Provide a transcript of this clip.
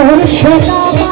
I'm not Oh,